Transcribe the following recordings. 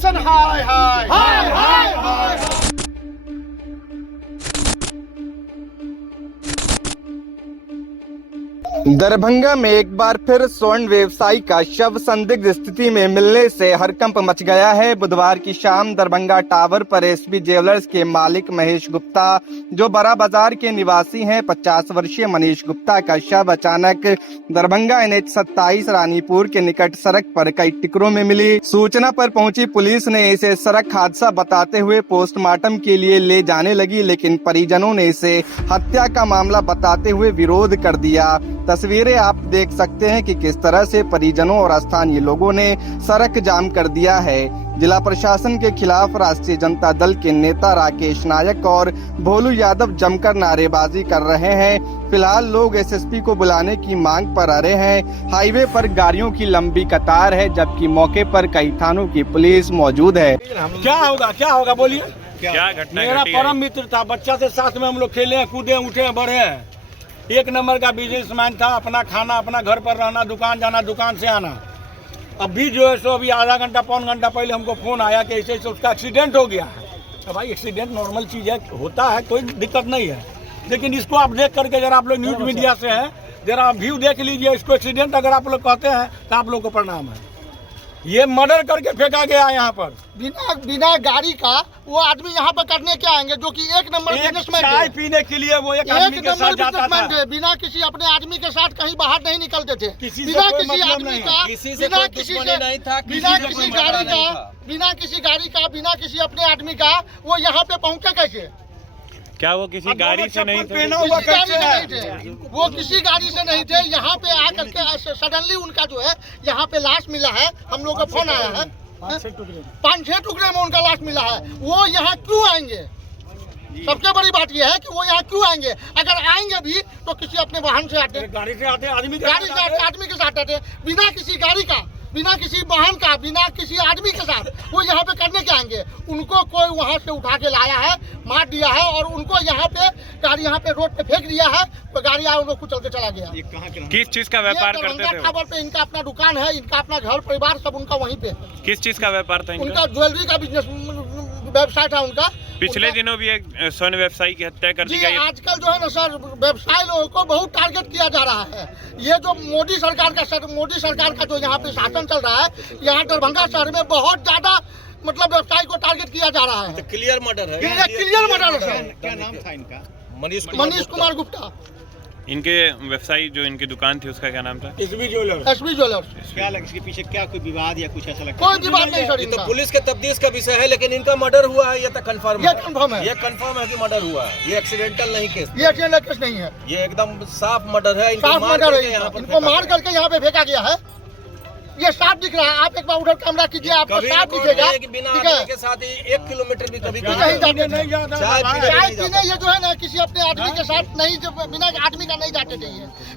प्रशासन हाय हाय हाय हाय हाय। दरभंगा में एक बार फिर स्वर्ण व्यवसायी का शव संदिग्ध स्थिति में मिलने से हड़कंप मच गया है। बुधवार की शाम दरभंगा टावर पर एसपी ज्वेलर्स के मालिक महेश गुप्ता, जो बड़ा बाजार के निवासी हैं, 50 वर्षीय मनीष गुप्ता का शव अचानक दरभंगा NH 27 रानीपुर के निकट सड़क पर कई टुकड़ों में मिली। सूचना पर पहुंची पुलिस ने इसे सड़क हादसा बताते हुए पोस्टमार्टम के लिए ले जाने लगी, लेकिन परिजनों ने इसे हत्या का मामला बताते हुए विरोध कर दिया। तस्वीरें आप देख सकते हैं कि किस तरह से परिजनों और स्थानीय लोगों ने सड़क जाम कर दिया है। जिला प्रशासन के खिलाफ राष्ट्रीय जनता दल के नेता राकेश नायक और भोलू यादव जमकर नारेबाजी कर रहे हैं। फिलहाल लोग एसएसपी को बुलाने की मांग पर अड़े हैं। हाईवे पर गाड़ियों की लंबी कतार है, जबकि मौके पर कई थानों की पुलिस मौजूद है। क्या होगा बोलिए। क्या घटना मेरा घटी है? परम मित्र था, बच्चा से साथ में हम लोग खेले, कूदे, उठे, बढ़े हैं। एक नंबर का बिजनेसमैन था, अपना खाना, अपना घर पर रहना, दुकान जाना, दुकान से आना। अभी जो है सो अभी आधा घंटा पौन घंटा पहले हमको फोन आया कि ऐसे उसका एक्सीडेंट हो गया है। तो भाई एक्सीडेंट नॉर्मल चीज़ है, होता है, कोई दिक्कत नहीं है। लेकिन इसको आप देख करके जरा आप लोग न्यूज़ मीडिया से हैं, जरा व्यू देख लीजिए। इसको एक्सीडेंट अगर आप लोग कहते हैं तो आप लोग को प्रणाम है। ये मर्डर करके फेंका गया है यहाँ पर बिना गाड़ी का। वो आदमी यहाँ पर करने क्या आएंगे जो कि एक नंबर बिजनेसमैन चाय पीने के लिए वो एक आदमी के साथ जाता था। बिना किसी अपने आदमी के साथ कहीं बाहर नहीं निकलते थे। किसी बिना से कोई किसी मतलब आदमी नहीं। का, किसी से बिना कोई किसी दुश्मनी से, नहीं था, बिना किसी से किसी कोई गाड़ी झगड़ा नहीं का, था। बिना किसी गाड़ी का, बिना किसी अपने आदमी का वो यहाँ पे पहुँचे कैसे? क्या वो किसी गाड़ी से नहीं थे? पहना हुआ किसी गाड़ी कैसे से है? नहीं थे, वो किसी गाड़ी से नहीं थे। यहाँ पे आकर के सडनली उनका जो है यहाँ पे लाश मिला है। हम लोग का फोन आया है, 5-6 टुकड़े में उनका लाश मिला है। वो यहाँ क्यों आएंगे? सबसे बड़ी बात यह है कि वो यहाँ क्यों आएंगे? अगर आएंगे भी तो किसी अपने वाहन से आते, गाड़ी से आते, आदमी गाड़ी से आते, आदमी के साथ आते, बिना किसी गाड़ी का, बिना किसी वाहन का, बिना किसी आदमी के साथ वो यहाँ पे करने के आएंगे? उनको कोई वहाँ से उठा के लाया है, मार दिया है और उनको यहाँ पे गाड़ी यहाँ पे रोड पे फेंक दिया है। तो गाड़ी आया, उनको कुचल के चला गया। किस चीज का व्यापार करते थे? टावर पे इनका अपना दुकान है, इनका अपना घर परिवार सब उनका वहीं पे। किस चीज का व्यापार था इनका? उनका ज्वेलरी का बिजनेस व्यवसाय था उनका। पिछले दिनों भी एक स्वर्ण व्यवसायी की हत्या कर दी जी, गई। आजकल जो है ना सर, व्यवसाय लोगों को बहुत टारगेट किया जा रहा है। ये जो मोदी सरकार का जो यहाँ पे शासन चल रहा है, यहाँ दरभंगा शहर में बहुत ज्यादा मतलब व्यवसाय को टारगेट किया जा रहा है। क्लियर मर्डर है। ये क्लियर मर्डर है सर। क्या नाम था इनका? मनीष कुमार गुप्ता। इनके व्यवसायी जो इनकी दुकान थी उसका क्या नाम था? SB jewellers. SB jewellers. क्या लगा इसके पीछे, क्या कोई विवाद या कुछ ऐसा लगता कोई विवाद नहीं सर है? इनका। तो पुलिस के तफ्तीश का विषय है, लेकिन इनका मर्डर हुआ है, ये तो कंफर्म ये कंफर्म है। ये कंफर्म है कि मर्डर हुआ है। ये एक्सीडेंटल नहीं केस, ये एक्सीडेंट केस नहीं है, ये एकदम साफ मर्डर है। साफ मर्डर है। यहाँ पर इनको मार करके यहाँ पे फेंका गया है। ये साफ दिख रहा है। आप एक बार उधर कैमरा कीजिए, आपको कभी साफ रिकॉर्ड दिखेगा। नहीं है कि बिना ठीक है, आदमी के साथ ही 1 किलोमीटर भी कभी नहीं चाय जाते थे। पीने चाय नहीं पीने जाता। ये जो है ना किसी अपने आदमी के साथ नहीं, जो बिना आदमी का नहीं जाते थे।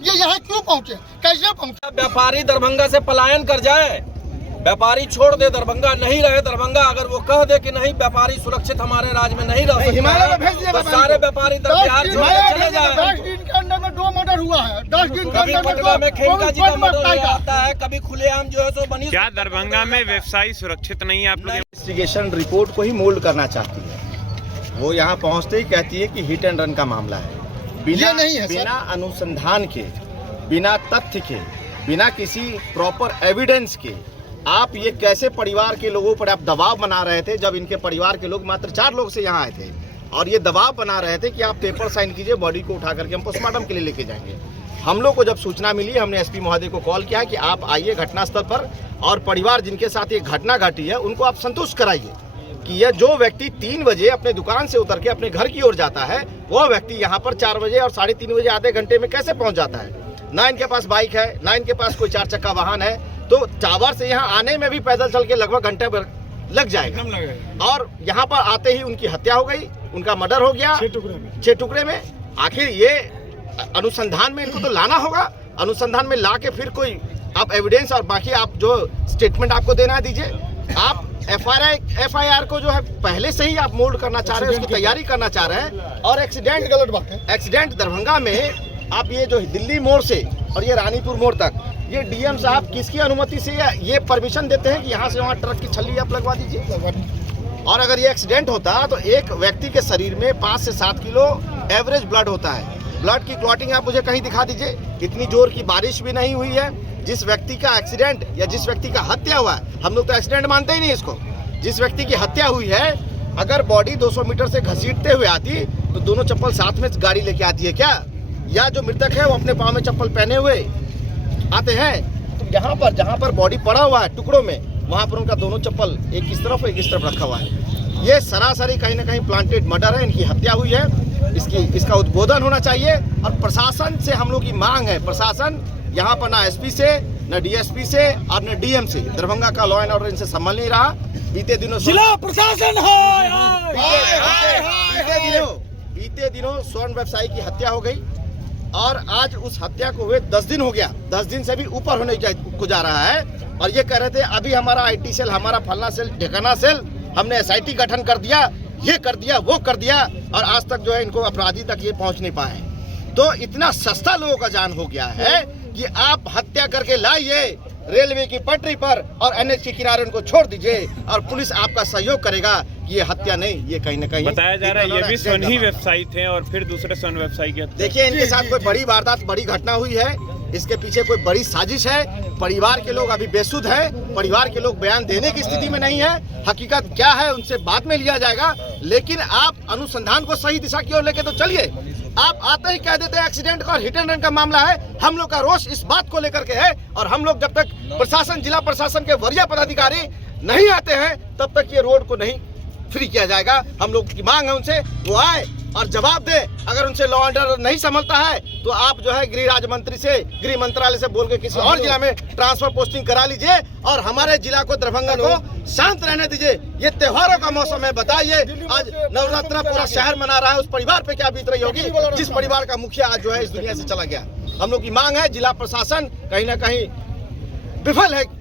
ये यहाँ क्यों पहुँचे, कैसे पहुँचे? व्यापारी दरभंगा से पलायन कर जाए, व्यापारी छोड़ दे, दरभंगा नहीं रहे। दरभंगा अगर वो कह दे कि नहीं, व्यापारी सुरक्षित हमारे राज्य में नहीं रह सकते, तो सारे व्यापारी बिहार छोड़ के चले जाए। 10 दिन के अंदर में 2 मर्डर हुआ है। 10 दिन के कभी अंदर पटना में खेमका जी का मर्डर में आता है, कभी खुलेआम जो है सो बनी। क्या दरभंगा में व्यवसायी सुरक्षित नहीं है? आप लोग इन्वेस्टिगेशन रिपोर्ट को ही मोल्ड करना चाहती है। वो यहाँ पहुँचते ही कहती है कि हिट एंड रन का मामला है। ये नहीं है सर। बिना अनुसंधान के, बिना तथ्य के, बिना किसी प्रॉपर एविडेंस के आप ये कैसे परिवार के लोगों पर आप दबाव बना रहे थे, जब इनके परिवार के लोग मात्र 4 लोग से यहाँ आए थे और ये दबाव बना रहे थे कि आप पेपर साइन कीजिए, बॉडी को उठा करके हम पोस्टमार्टम के लिए लेके जाएंगे। हम लोग को जब सूचना मिली, हमने एसपी महोदय को कॉल किया कि आप आइए घटनास्थल पर और परिवार जिनके साथ ये घटना घटी है उनको आप संतुष्ट कराइए कि यह जो व्यक्ति 3 बजे अपने दुकान से उतर के अपने घर की ओर जाता है, वह व्यक्ति यहाँ पर 4 बजे और 3:30 बजे आधे घंटे में कैसे पहुँच जाता है। ना इनके पास बाइक है, ना इनके पास कोई 4 चक्का वाहन है, तो टावर से यहाँ आने में भी पैदल चल के लगभग घंटे भर लग जाएगा। और यहाँ पर आते ही उनकी हत्या हो गई, उनका मर्डर हो गया 6 टुकड़े में। आखिर ये अनुसंधान में इनको तो लाना होगा, अनुसंधान में ला के फिर कोई आप एविडेंस और बाकी आप जो स्टेटमेंट आपको देना है दीजिए। आप FIR को जो है पहले से ही आप मोल्ड करना चाह रहे हैं, उसकी तैयारी करना चाह रहे हैं। और एक्सीडेंट गलत बात है। एक्सीडेंट दरभंगा में आप ये जो दिल्ली मोड़ से और ये रानीपुर मोड़ तक ये डीएम साहब किसकी अनुमति से ये परमिशन देते हैं कि यहाँ से वहाँ ट्रक की छल्ली आप लगवा दीजिए? और अगर ये एक्सीडेंट होता तो एक व्यक्ति के शरीर में 5 से 7 किलो एवरेज ब्लड होता है। ब्लड की क्लॉटिंग आप मुझे कहीं दिखा दीजिए। इतनी जोर की बारिश भी नहीं हुई है। जिस व्यक्ति का एक्सीडेंट या जिस व्यक्ति का हत्या हुआ है, हम लोग तो एक्सीडेंट मानते ही नहीं इसको, जिस व्यक्ति की हत्या हुई है, अगर बॉडी 200 मीटर से घसीटते हुए आती तो दोनों चप्पल साथ में गाड़ी लेके आती है क्या? या जो मृतक है वो अपने पाँव में चप्पल पहने हुए आते हैं? तो यहाँ पर जहाँ पर बॉडी पड़ा हुआ है टुकड़ों में, वहाँ पर उनका दोनों चप्पल एक इस तरफ रखा हुआ है। ये सरासरी कहीं ना कहीं प्लांटेड मर्डर है, इनकी हत्या हुई है। इसका उद्बोधन होना चाहिए। और प्रशासन से हम लोग की मांग है, प्रशासन यहाँ पर ना एसपी से, न डीएसपी से और न डीएम से, दरभंगा का लॉ एंड ऑर्डर इनसे संभल नहीं रहा। बीते दिनों जिला प्रशासन बीते दिनों स्वर्ण व्यवसायी की हत्या हो गई और आज उस हत्या को हुए 10 दिन हो गया। 10 दिन से भी ऊपर होने को जा रहा है। और ये कह रहे थे अभी हमारा आईटी सेल, हमारा फलना सेल, ढेकाना सेल, हमने एसआईटी गठन कर दिया, ये कर दिया, वो कर दिया, और आज तक जो है इनको अपराधी तक ये पहुंच नहीं पाए। तो इतना सस्ता लोगों का जान हो गया है कि आप हत्या करके लाइए रेलवे की पटरी पर और एनएच के किनारे उनको छोड़ दीजिए और पुलिस आपका सहयोग करेगा कि ये हत्या नहीं, ये कहीं ना कहीं बताया जा रहा है ये भी स्वर्ण ही व्यवसायी थे और फिर दूसरे स्वर्ण व्यवसायी की हत्या। देखिए इनके साथ कोई बड़ी वारदात, बड़ी घटना हुई है, इसके पीछे कोई बड़ी साजिश है। परिवार के लोग अभी बेसुध हैं, परिवार के लोग बयान देने की स्थिति में नहीं है। हकीकत क्या है उनसे बाद में लिया जाएगा, लेकिन आप अनुसंधान को सही दिशा की ओर लेके तो चलिए। आप आते ही कह देते हैं एक्सीडेंट का और हिट एंड रन का मामला है। हम लोग का रोष इस बात को लेकर के है और हम लोग जब तक प्रशासन, जिला प्रशासन के वरीय पदाधिकारी नहीं आते हैं तब तक ये रोड को नहीं फ्री किया जाएगा। हम लोग की मांग है उनसे वो आए और जवाब दे। अगर उनसे लॉ एंड ऑर्डर नहीं संभलता है तो आप जो है गृह राज्य मंत्री से, गृह मंत्रालय से बोल के किसी और जिला में ट्रांसफर पोस्टिंग करा लीजिए और हमारे जिला को, दरभंगा को शांत रहने दीजिए। ये त्योहारों का मौसम है, बताइए आज नवरात्रा पूरा शहर मना रहा है, उस परिवार पे क्या बीत रही होगी जिस परिवार का मुखिया आज जो है इस दुनिया से चला गया। हम लोग की मांग है जिला प्रशासन कहीं ना कहीं विफल है।